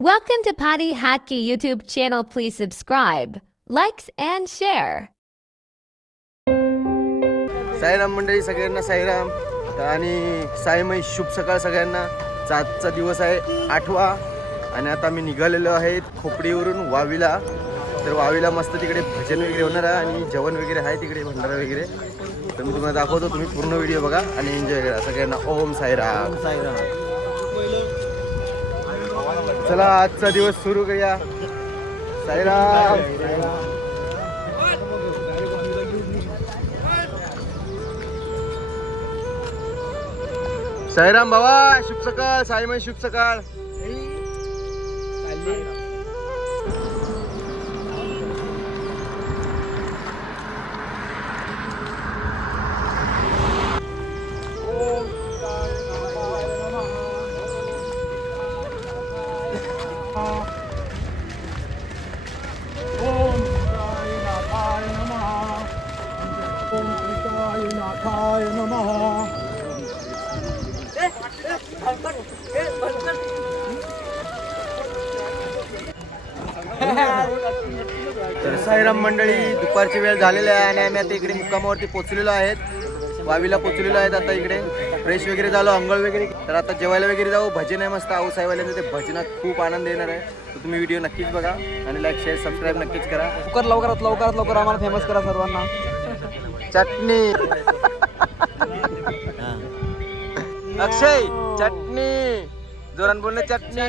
Welcome to Patty Hatke YouTube channel. Please subscribe, likes and share. Sairam मंडळी, सगळ्यांना साईराम आणि साईमय शुभ सकाळ सगळ्यांना. आजचा दिवस आहे 8वा आणि आता मी निघालेलो आहे खोपडीवरून वावीला. तर वावीला मस्त तिकडे भजन वगैरे होणार आहे आणि जेवण वगैरे आहे तिकडे, भंडारा वगैरे. तर मी तुम्हाला दाखवतो, तुम्ही पूर्ण व्हिडिओ बघा आणि एन्जॉय करा. सगळ्यांना ओम साईराम. चला आजचा दिवस सुरू करूया. साईराम. साईराम बाबा, शुभ सकाळ. साईमय शुभ सकाळ. तर साईराम मंडळी, दुपारची वेळ झालेली आहे आणि आम्ही आता इकडे मुक्कामावरती पोहोचलेलो आहेत. वावीला पोहोचलेलो आहेत. आता इकडे फ्रेश वगैरे झालो, अंघोळ वगैरे. तर आता जेवायला वगैरे जाऊ. भजन आहे मस्त आऊसाहेबांचं. ते भजनात खूप आनंद येणार आहे. तर तुम्ही व्हिडिओ नक्कीच बघा आणि लाईक शेअर सबस्क्राईब नक्कीच करा. लवकरात आम्हाला फेमस करा सर्वांना. चटणी अक्षय, चटणी जोरात बोलणे, चटणी.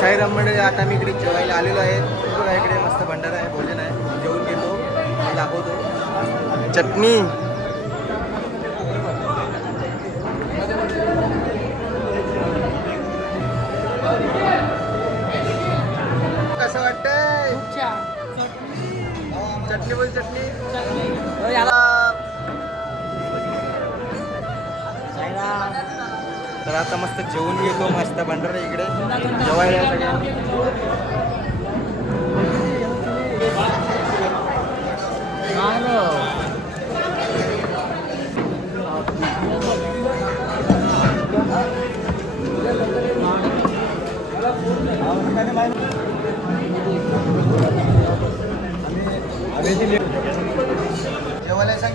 साईराम मंडळी, आता मी इकडे जेवायला आलेलो आहे. बघा इकडे मस्त भंडारा आहे, भोजन आहे. जेवून घेतो, दाखवतो. चटणी कसं वाटतंय? चटणी बोल, चटणी. तर आता मस्त जेवून घेतो. मस्त भंडारा इकडे जेवायला सगळ्यांनी. जेवायला सांग,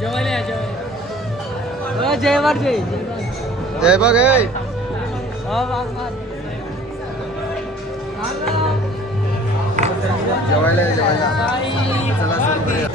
जेवायला जय वार जय जय बघ. जेवायला चला सुरू करूया.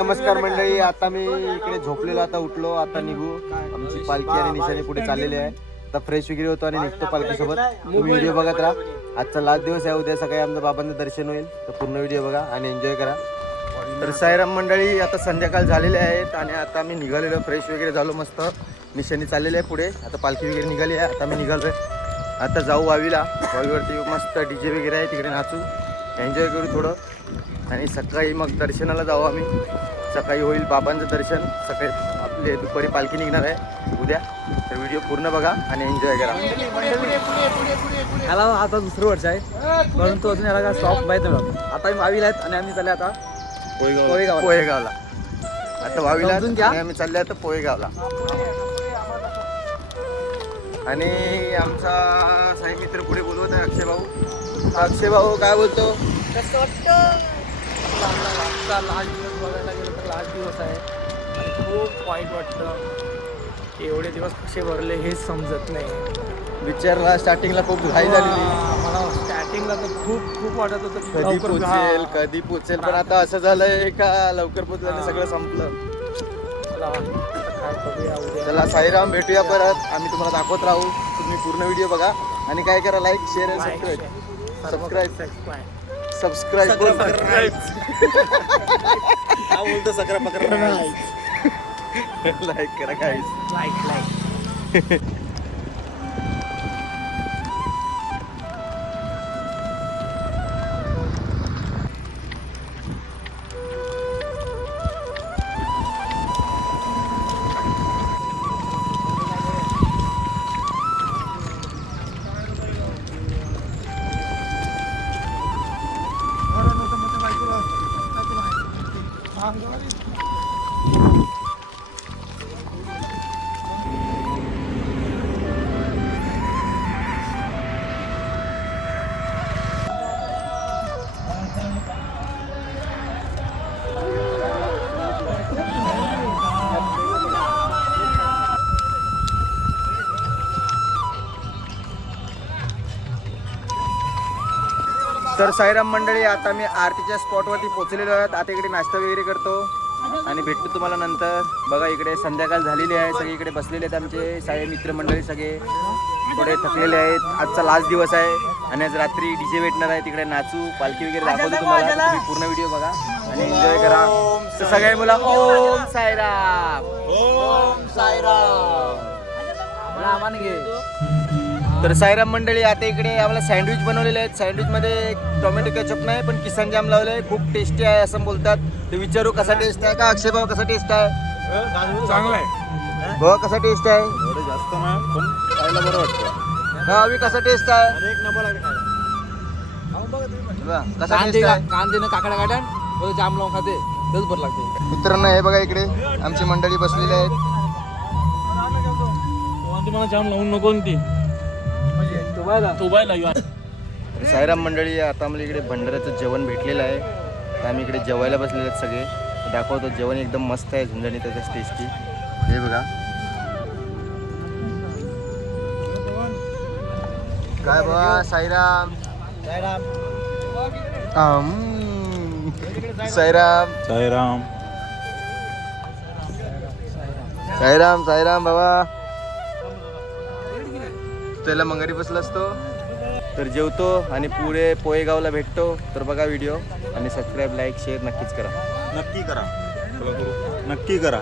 नमस्कार मंडळी, आता मी इकडे झोपलेलो, आता उठलो, आता निघू. आमची पालखी आणि निशाणी पुढे चाललेली आहे. आता फ्रेश वगैरे होतो आणि निघतो पालखीसोबत. तुम्ही व्हिडिओ बघत राहा. आजचा लास्ट दिवस आहे, उद्या सकाळी आमच्या बाबांचं दर्शन होईल. तर पूर्ण व्हिडिओ बघा आणि एन्जॉय करा. तर साईराम मंडळी, आता संध्याकाळ झालेले आहेत आणि आता मी निघालेलो, फ्रेश वगैरे झालो, मस्त निशाणी चाललेली आहे पुढे. आता पालखी वगैरे निघाली आहे. आता मी निघालोय, आता जाऊ वावीला. वावीवरती मस्त DJ वगैरे आहे, तिकडे नाचू, एन्जॉय करू थोडं आणि सकाळी मग दर्शनाला जाऊ आम्ही. सकाळी होईल बाबांचं दर्शन. सकाळी आपले दुपारी पालखी निघणार आहे उद्या. तर व्हिडिओ पूर्ण बघा आणि एन्जॉय करा. ह्याला आता दुसरं वर्ष आहे, परंतु अजून याला काय स्टॉप माहीत नाही. आता मी वावीला आहेत आणि आम्ही चालले आता पोहेगावला. आता वावीला समजून घ्या. आणि आम्ही चालले आता पोहेगावला. आणि आमचा साई मित्र पुढे बोलवत आहे, अक्षय भाऊ. अक्षय भाऊ काय बोलतो? कसं वाटतं? लास्ट दिवस बघायला गेलं तर लास्ट दिवस आहे आणि खूप वाईट वाटतं. एवढे दिवस कसे भरले हेच समजत नाही. विचारला स्टार्टिंगला खूप घाई झालेली, मला स्टार्टिंगला तर खूप वाटत होतं की कधी लवकर पोचेल कधी पोचेल, पण आता असं झालंय का लवकर पोचलं आणि सगळं संपलं. काय बघूया उद्या. चला साईराम, भेटूया परत. आम्ही तुम्हाला दाखवत राहू. तुम्ही पूर्ण व्हिडिओ बघा आणि काय करा, लाईक शेअर आणि सबस्क्राईब. सबस्क्राईब हा बोलतो सकरा पकरा लाईक करा गाईस. लाईक तर साईराम मंडळी, आता मी आरतीच्या स्पॉटवरती पोहोचलेलो आहे. आता इकडे नाश्ता वगैरे करतो आणि भेटतो तुम्हाला नंतर. बघा इकडे संध्याकाळ झालेली आहे, सगळे इकडे बसलेले आहेत आमचे साई मित्रमंडळी. सगळे थोडे थकलेले आहेत. आजचा लास्ट दिवस आहे आणि आज रात्री डीजे भेटणार आहे. तिकडे नाचू, पालखी वगैरे दाखवतो तुम्हाला. तर तुम्ही पूर्ण व्हिडिओ बघा आणि एन्जॉय करा. तर सगळे मुला ओम साईराम. ओम साईराम. तर साईराम मंडळी, आता इकडे आम्हाला सँडविच बनवलेले आहेत. सँडविचमध्ये टोमॅटो केचप नाही पण किसान जाम लावलं आहे. खूप टेस्टी आहे असं बोलतात. ते विचारू कसा टेस्ट आहे का अक्षय भाऊ, कसा टेस्ट आहे? चांगला आहे. भाऊ कसा टेस्ट आहे? एवढं जास्त नाही पण खायला बरं वाटतं. हा अभि कसा टेस्ट आहे? एक नंबर लागले खायला. बघा, कसा टेस्ट आहे? कांदे काकडा काढ्या जाम लावून खाते तेच बरं लागते. मित्रांनो हे बघा इकडे आमची मंडळी बसलेली आहेत. मला जाम लावून नको ती साईराम मंडळी, आता आम्हाला इकडे भंडाऱ्याचं जेवण भेटलेलं आहे. तर आम्ही इकडे जेवायला बसलेले आहेत सगळे. दाखवतो जेवण एकदम मस्त आहे, झुंझणी त्याचं टेस्टी. हे बघा काय बघा. साईराम साईराम. साईराम साईराम. साईराम साईराम बाबा. त्याला मंगारी बसला असतो. तर जेवतो आणि पुढे पोहेगावला भेटतो. तर बघा व्हिडिओ आणि सबस्क्राईब, लाईक, शेअर नक्कीच करा. नक्की करा. नक्की करा.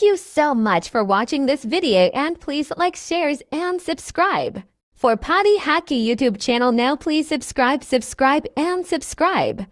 Thank you so much for watching this video and please like, shares and subscribe. For Paddy Hackey YouTube channel now please subscribe and subscribe.